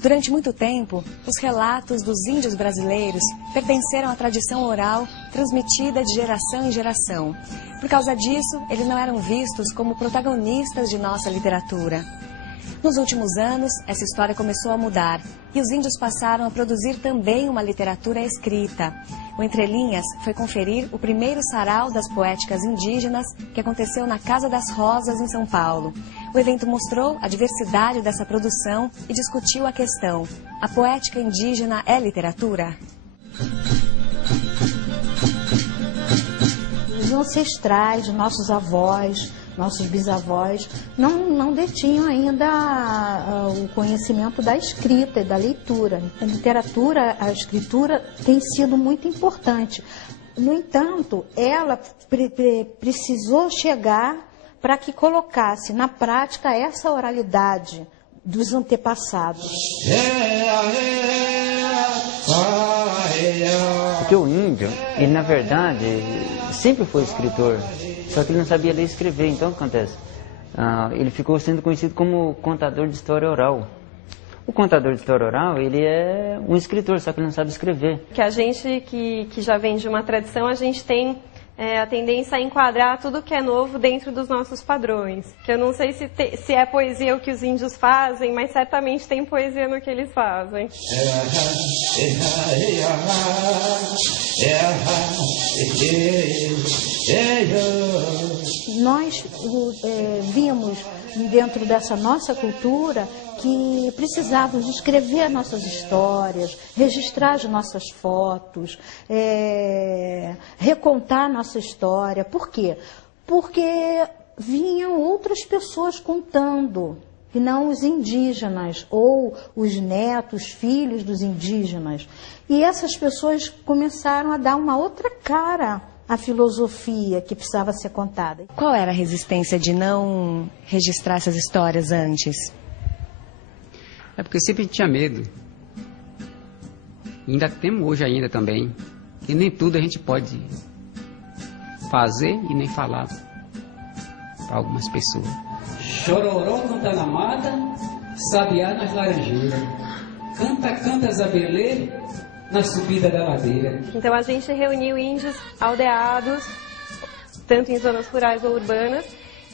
Durante muito tempo, os relatos dos índios brasileiros pertenceram à tradição oral transmitida de geração em geração. Por causa disso, eles não eram vistos como protagonistas de nossa literatura. Nos últimos anos, essa história começou a mudar e os índios passaram a produzir também uma literatura escrita. O Entre Linhas foi conferir o primeiro sarau das poéticas indígenas que aconteceu na Casa das Rosas, em São Paulo. O evento mostrou a diversidade dessa produção e discutiu a questão: a poética indígena é literatura? Os ancestrais, nossos avós, nossos bisavós, não detinham ainda o conhecimento da escrita e da leitura. A literatura, a escritura tem sido muito importante. No entanto, ela precisou chegar para que colocasse na prática essa oralidade dos antepassados. Porque o índio, ele na verdade sempre foi escritor, só que ele não sabia ler e escrever. Então o que acontece? Ele ficou sendo conhecido como contador de história oral. O contador de história oral, ele é um escritor, só que ele não sabe escrever. Que a gente que já vem de uma tradição, a gente tem a tendência a enquadrar tudo que é novo dentro dos nossos padrões. Que eu não sei se é poesia o que os índios fazem, mas certamente tem poesia no que eles fazem. Nós vimos dentro dessa nossa cultura que precisávamos escrever nossas histórias, registrar as nossas fotos, recontar nossa história. Por quê? Porque vinham outras pessoas contando, e não os indígenas, ou os netos, filhos dos indígenas. E essas pessoas começaram a dar uma outra cara à filosofia que precisava ser contada. Qual era a resistência de não registrar essas histórias antes? É porque sempre tinha medo. E ainda temos hoje ainda também. Que nem tudo a gente pode fazer e nem falar para algumas pessoas. Chororó canta na mata, sabiá nas laranjeiras. Canta, canta zabelê na subida da ladeira. Então a gente reuniu índios aldeados, tanto em zonas rurais ou urbanas,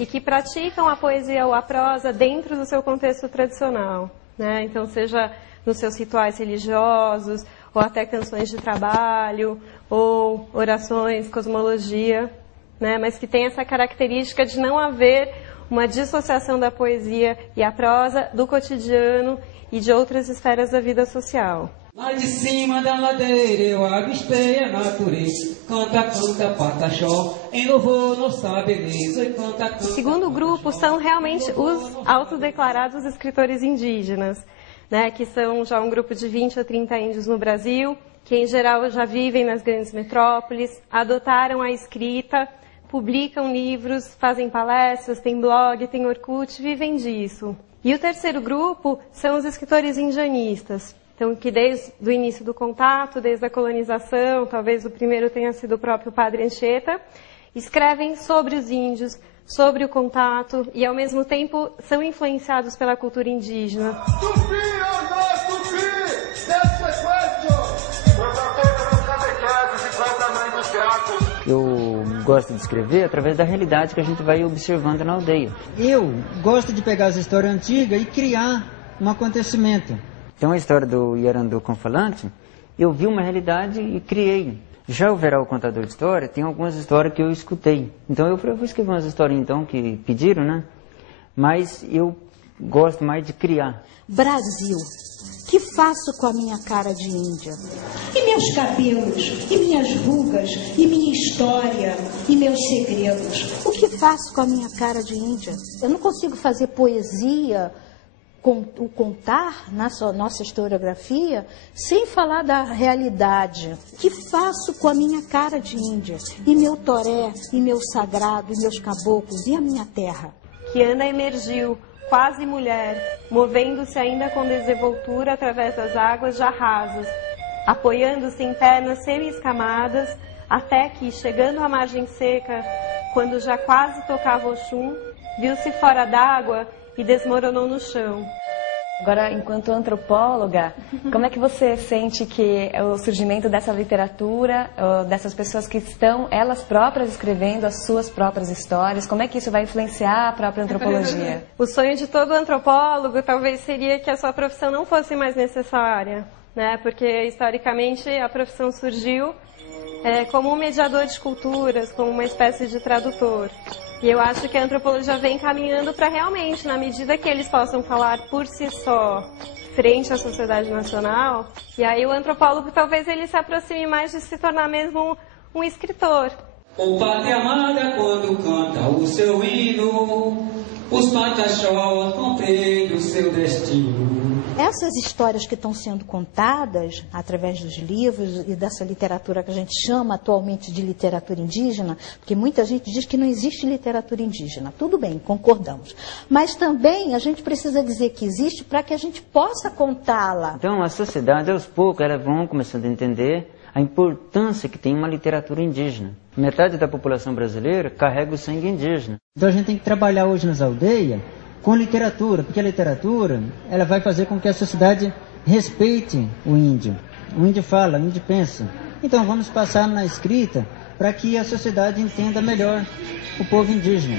e que praticam a poesia ou a prosa dentro do seu contexto tradicional. Né? Então, seja nos seus rituais religiosos, ou até canções de trabalho, ou orações, cosmologia, né? Mas que tem essa característica de não haver uma dissociação da poesia e a prosa do cotidiano e de outras esferas da vida social. Lá de cima da ladeira eu avistei a natureza. Canta, canta, pataxó, em louvor nossa beleza. Canta, canta. O segundo grupo são realmente os autodeclarados escritores indígenas, né, que são já um grupo de 20 a 30 índios no Brasil, que em geral já vivem nas grandes metrópoles, adotaram a escrita, publicam livros, fazem palestras, têm blog, têm Orkut, vivem disso. E o terceiro grupo são os escritores indianistas. Então, que desde o início do contato, desde a colonização, talvez o primeiro tenha sido o próprio Padre Anchieta, escrevem sobre os índios, sobre o contato e, ao mesmo tempo, são influenciados pela cultura indígena. Eu gosto de escrever através da realidade que a gente vai observando na aldeia. Eu gosto de pegar as histórias antigas e criar um acontecimento. Então a história do Yarandu Confalante, eu vi uma realidade e criei. Já o Veral Contador de História, tem algumas histórias que eu escutei. Então eu falei, eu vou escrever umas histórias então que pediram, né? Mas eu gosto mais de criar. Brasil, que faço com a minha cara de índia? E meus cabelos, e minhas rugas, e minha história, e meus segredos? O que faço com a minha cara de índia? Eu não consigo fazer poesia, o contar na nossa historiografia, sem falar da realidade. O que faço com a minha cara de índia? E meu toré, e meu sagrado, e meus caboclos, e a minha terra? Kianda emergiu, quase mulher, movendo-se ainda com desenvoltura através das águas já rasas, apoiando-se em pernas semi-escamadas, até que, chegando à margem seca, quando já quase tocava Oxum, viu-se fora d'água e desmoronou no chão. Agora, enquanto antropóloga, como é que você sente que o surgimento dessa literatura, dessas pessoas que estão elas próprias escrevendo as suas próprias histórias, como é que isso vai influenciar a própria antropologia? O sonho de todo antropólogo talvez seria que a sua profissão não fosse mais necessária, né? Porque historicamente a profissão surgiu como um mediador de culturas, como uma espécie de tradutor. E eu acho que a antropologia vem caminhando para realmente, na medida que eles possam falar por si só, frente à sociedade nacional, e aí o antropólogo talvez ele se aproxime mais de se tornar mesmo um escritor. O pátria amada quando canta o seu hino, os pataxós compreendem o seu destino. Essas histórias que estão sendo contadas através dos livros e dessa literatura que a gente chama atualmente de literatura indígena, porque muita gente diz que não existe literatura indígena. Tudo bem, concordamos. Mas também a gente precisa dizer que existe para que a gente possa contá-la. Então, a sociedade, aos poucos, elas vão começando a entender a importância que tem uma literatura indígena. Metade da população brasileira carrega o sangue indígena. Então a gente tem que trabalhar hoje nas aldeias com literatura, porque a literatura ela vai fazer com que a sociedade respeite o índio. O índio fala, o índio pensa. Então vamos passar na escrita para que a sociedade entenda melhor o povo indígena.